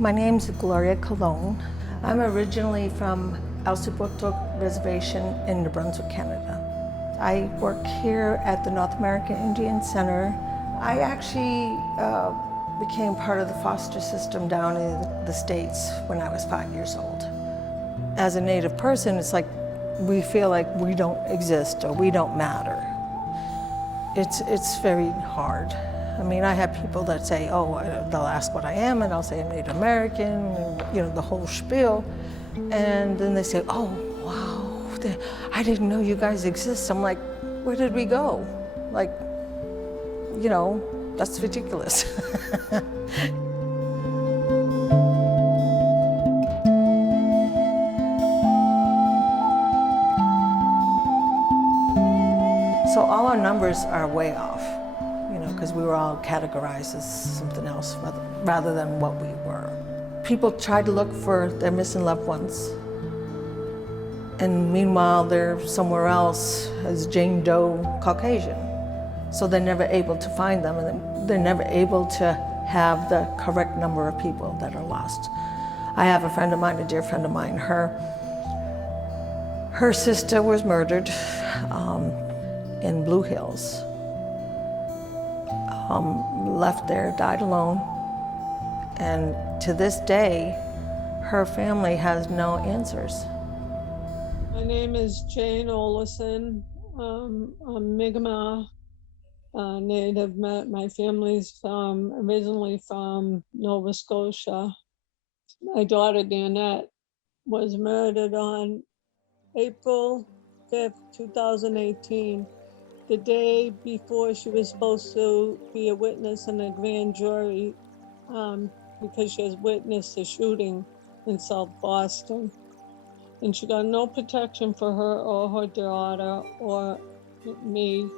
My name's Gloria Colon. I'm originally from Alcipuerto Reservation in New Brunswick, Canada. I work here at the North American Indian Center. I actually became part of the foster system down in the States when I was 5 years old. As a Native person, it's like we feel like we don't exist or we don't matter. It's very hard. I mean, I have people that say, oh, they'll ask what I am, and I'll say I'm Native American, and the whole spiel. And then they say, oh, wow, I didn't know you guys exist. I'm like, where did we go? Like, that's ridiculous. So all our numbers are way off, because we were all categorized as something else rather than what we were. People try to look for their missing loved ones, and meanwhile they're somewhere else as Jane Doe Caucasian. So they're never able to find them, and they're never able to have the correct number of people that are lost. I have a friend of mine, a dear friend of mine, her sister was murdered in Blue Hills. Left there, died alone. And to this day, her family has no answers. My name is Jane Olison. I'm Mi'kmaq Native. My family's originally from Nova Scotia. My daughter, Danette, was murdered on April 5th, 2018. The day before she was supposed to be a witness in a grand jury because she has witnessed a shooting in South Boston. And she got no protection for her or her daughter or me.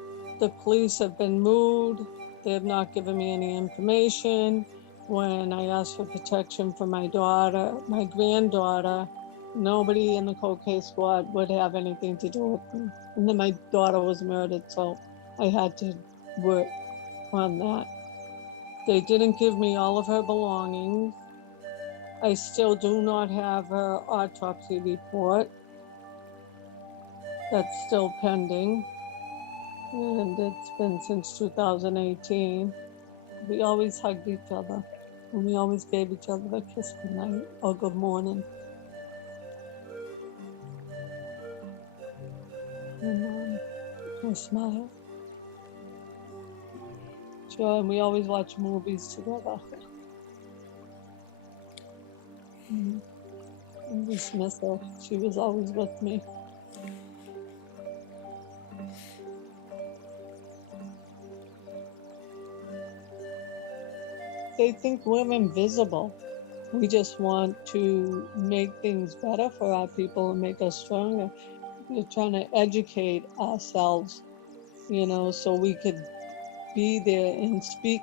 The police have been moved. They have not given me any information. When I asked for protection for my daughter, my granddaughter, nobody in the cold case squad would have anything to do with me. And then my daughter was murdered, so I had to work on that. They didn't give me all of her belongings. I still do not have her autopsy report. That's still pending. And it's been since 2018. We always hugged each other, and we always gave each other a kiss goodnight or good morning. And I smile. Sure, and we always watch movies together. I just miss her. She was always with me. They think we're invisible. We just want to make things better for our people and make us stronger. We're trying to educate ourselves, so we could be there and speak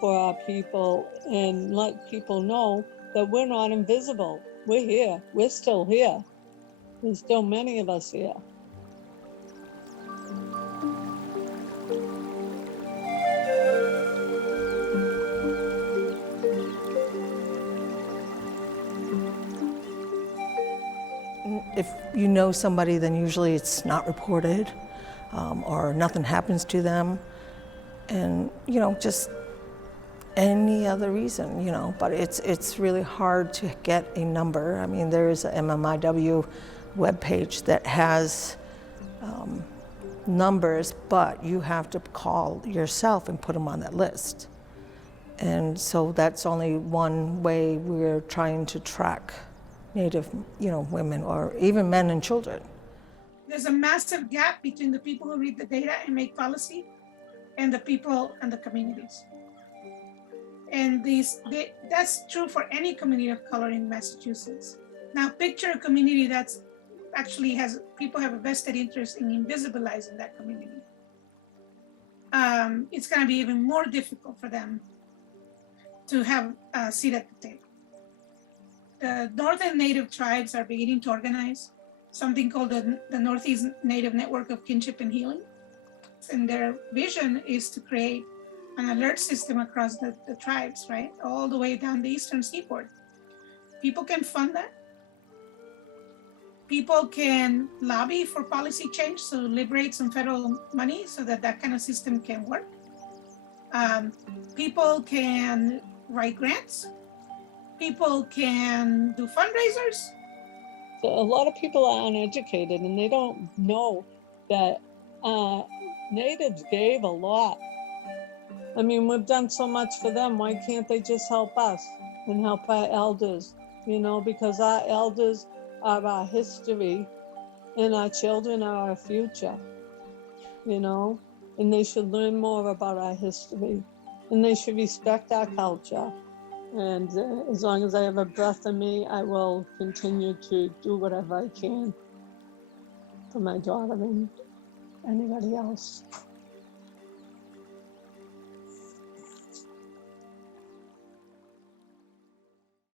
for our people and let people know that we're not invisible. We're here. We're still here. There's still many of us here. If you know somebody, then usually it's not reported or nothing happens to them. And, just any other reason, but it's really hard to get a number. I mean, there is a MMIW webpage that has numbers, but you have to call yourself and put them on that list. And so that's only one way we're trying to track Native, women or even men and children. There's a massive gap between the people who read the data and make policy and the people and the communities. And that's true for any community of color in Massachusetts. Now, picture a community that's actually people have a vested interest in invisibilizing that community. It's going to be even more difficult for them to have a seat at the table. The Northern Native tribes are beginning to organize something called the Northeast Native Network of Kinship and Healing. And their vision is to create an alert system across the tribes, right? All the way down the eastern seaboard. People can fund that. People can lobby for policy change, so liberate some federal money so that that kind of system can work. People can write grants. People can do fundraisers. So a lot of people are uneducated and they don't know that natives gave a lot. I mean, we've done so much for them. Why can't they just help us and help our elders? You know, because our elders are our history and our children are our future, you know, and they should learn more about our history and they should respect our culture. And as long as I have a breath in me, I will continue to do whatever I can for my daughter and anybody else.